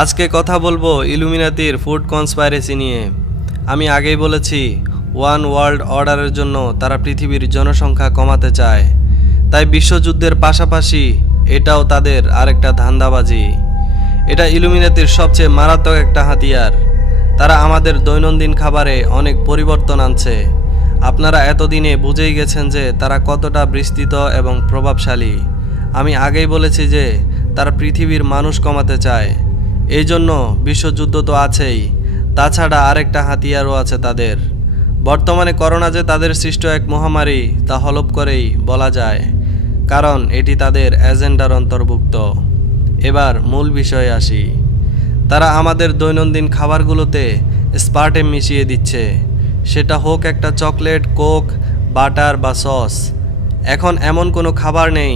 আজকে কথা বলবো ইলুমিনাতির ফুড কনস্পাইরেসি নিয়ে। আমি আগেই বলেছি ওয়ান ওয়ার্ল্ড অর্ডারের জন্য তারা পৃথিবীর জনসংখ্যা কমাতে চায়। তাই বিশ্বযুদ্ধের পাশাপাশি এটাও তাদের আরেকটা ধান্দাবাজি। এটা ইলুমিনাতির সবচেয়ে মারাত্মক একটা হাতিয়ার। তারা আমাদের দৈনন্দিন খাবারে অনেক পরিবর্তন আনছে। আপনারা এতদিনে বুঝেই গেছেন যে তারা কতটা বিস্তৃত এবং প্রভাবশালী। আমি আগেই বলেছি যে তারা পৃথিবীর মানুষ কমাতে চায়। এই জন্য বিশ্বযুদ্ধ তো আছেই, তাছাড়া আরেকটা হাতিয়ারও আছে তাদের। বর্তমানে করোনা যে তাদের সৃষ্ট এক মহামারী তা হলফ করেই বলা যায়, কারণ এটি তাদের এজেন্ডার অন্তর্ভুক্ত। এবার মূল বিষয়ে আসি। তারা আমাদের দৈনন্দিন খাবারগুলোতে স্পার্টেম মিশিয়ে দিচ্ছে, সেটা হোক একটা চকলেট, কোক, বাটার বা সস। এখন এমন কোনো খাবার নেই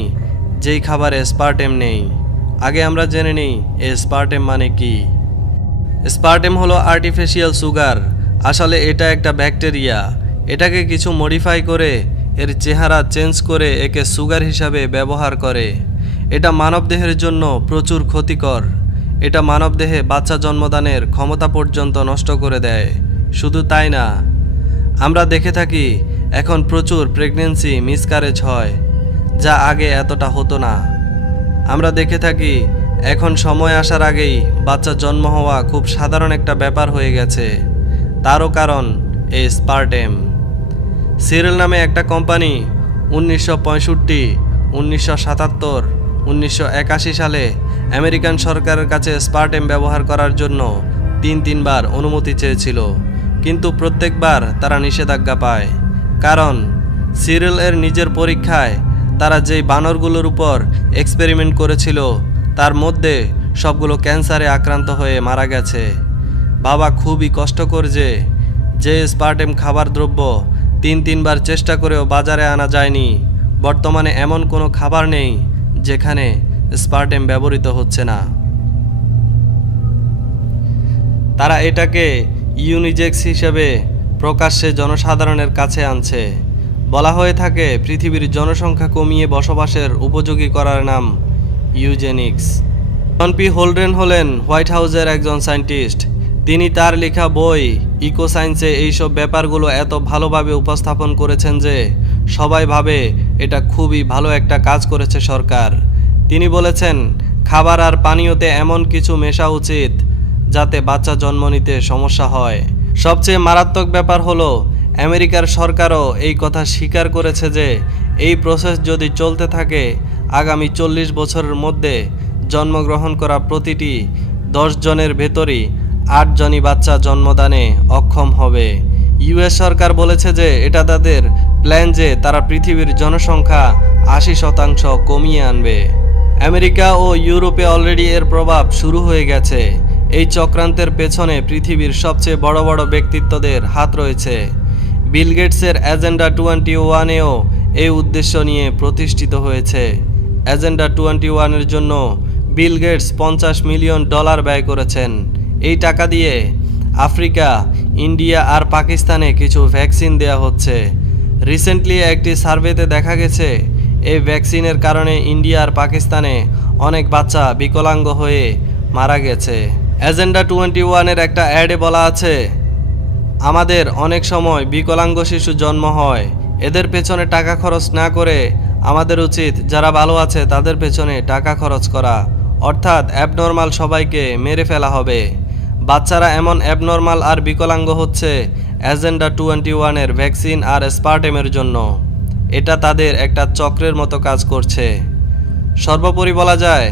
যেই খাবারে স্পার্টেম নেই। আগে আমরা জেনে নিই স্পার্টেম মানে কি। স্পার্টেম হলো আর্টিফিশিয়াল সুগার। আসলে এটা একটা ব্যাকটেরিয়া। এটাকে কিছু মডিফাই করে এর চেহারা চেঞ্জ করে একে সুগার হিসাবে ব্যবহার করে। এটা মানবদেহের জন্য প্রচুর ক্ষতিকর। এটা মানবদেহে বাচ্চা জন্মদানের ক্ষমতা পর্যন্ত নষ্ট করে দেয়। শুধু তাই না, আমরা দেখে থাকি এখন প্রচুর প্রেগন্যান্সি মিসক্যারেজ হয়, যা আগে এতটা হতো না। আমরা দেখে থাকি এখন সময় আসার আগেই বাচ্চা জন্ম হওয়া খুব সাধারণ একটা ব্যাপার হয়ে গেছে। তারও কারণ এই স্পার্টেম। সিরিয়াল নামে একটা কোম্পানি 1965, 1977, 1981 সালে আমেরিকান সরকারের কাছে স্পার্টেম ব্যবহার করার জন্য তিনবার অনুমতি চেয়েছিল, কিন্তু প্রত্যেকবার তারা নিষেধাজ্ঞা পায়। কারণ সিরিয়াল এর নিজের পরীক্ষায় তারা যেই বানরগুলোর উপর এক্সপেরিমেন্ট করেছিল তার মধ্যে সবগুলো ক্যান্সারে আক্রান্ত হয়ে মারা গেছে। বাবা, খুবই কষ্টকর যে স্পার্টেম খাবার দ্রব্য তিনবার চেষ্টা করেও বাজারে আনা যায়নি। বর্তমানে এমন কোনো খাবার নেই যেখানে স্পার্টেম ব্যবহৃত হচ্ছে না। তারা এটাকে ইউনিজেক্স হিসেবে প্রকাশ্যে জনসাধারণের কাছে আনছে। বলা হয়ে থাকে পৃথিবীর জনসংখ্যা কমিয়ে বসবাসের উপযোগী করার নাম ইউজেনিক্স। জন পি হোলডেন হলেন হোয়াইট হাউসের একজন সায়েন্টিস্ট। তিনি তার লেখা বই ইকো সায়েন্সে এইসব ব্যাপারগুলো এত ভালোভাবে উপস্থাপন করেছেন যে সবাই ভাবে এটা খুবই ভালো একটা কাজ করেছে সরকার। তিনি বলেছেন খাবার আর পানীয়তে এমন কিছু মেশা উচিত যাতে বাচ্চা জন্ম নিতে সমস্যা হয়। সবচেয়ে মারাত্মক ব্যাপার হলো আমেরিকার সরকারও এই কথা স্বীকার করেছে যে এই প্রসেস যদি চলতে থাকে আগামী 40 বছরের মধ্যে জন্মগ্রহণ করা প্রতিটি 10 জনের ভেতরই 8 জনই বাচ্চা জন্মদানে অক্ষম হবে। ইউএস সরকার বলেছে যে এটা তাদের প্ল্যান যে তারা পৃথিবীর জনসংখ্যা 80% কমিয়ে আনবে। আমেরিকা ও ইউরোপে অলরেডি এর প্রভাব শুরু হয়ে গেছে। এই চক্রান্তের পেছনে পৃথিবীর সবচেয়ে বড় বড় ব্যক্তিত্বদের হাত রয়েছে। বিল গেটসের এজেন্ডা 21-এও এই উদ্দেশ্য নিয়ে প্রতিষ্ঠিত হয়েছে। এজেন্ডা 21-এর জন্য বিল গেটস $50 মিলিয়ন ব্যয় করেছেন। এই টাকা দিয়ে আফ্রিকা, ইন্ডিয়া আর পাকিস্তানে কিছু ভ্যাকসিন দেয়া হচ্ছে। রিসেন্টলি একটি সার্ভেতে দেখা গেছে এই ভ্যাকসিনের কারণে ইন্ডিয়া আর পাকিস্তানে অনেক বাচ্চা বিকলাঙ্গ হয়ে মারা গেছে। এজেন্ডা 21-এর একটা অ্যাডে বলা আছে, আমাদের অনেক সময় বিকলাঙ্গ শিশু জন্ম হয়। এদের পেছনে টাকা খরচ না করে আমাদের উচিত যারা ভালো আছে তাদের পেছনে টাকা খরচ করা। অর্থাৎ অ্যাবনর্মাল সবাইকে মেরে ফেলা হবে। বাচ্চারা এমন অ্যাবনর্মাল আর বিকলাঙ্গ হচ্ছে এজেন্ডা 21-এর ভ্যাকসিন আর স্পার্টেমের জন্য। এটা তাদের একটা চক্রের মতো কাজ করছে। সর্বোপরি বলা যায়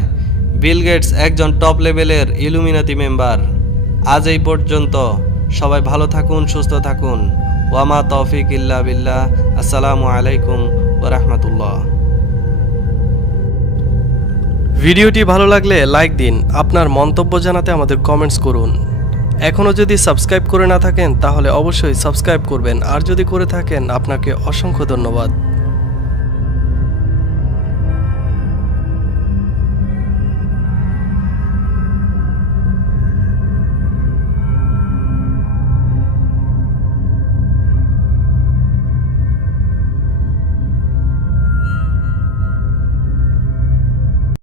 বিল গেটস একজন টপ লেভেলের ইলুমিনাতি মেম্বার। আজ এই পর্যন্ত। সবাই ভালো থাকুন, সুস্থ থাকুন। ওয়ামা তৌফিক ইল্লা বিল্লাহ। আসসালামু আলাইকুম ওয়া রাহমাতুল্লাহ। ভিডিওটি ভালো লাগলে লাইক দিন। আপনার মন্তব্য জানাতে আমাদের কমেন্টস করুন। এখনও যদি সাবস্ক্রাইব করে না থাকেন তাহলে অবশ্যই সাবস্ক্রাইব করবেন, আর যদি করে থাকেন আপনাকে অসংখ্য ধন্যবাদ।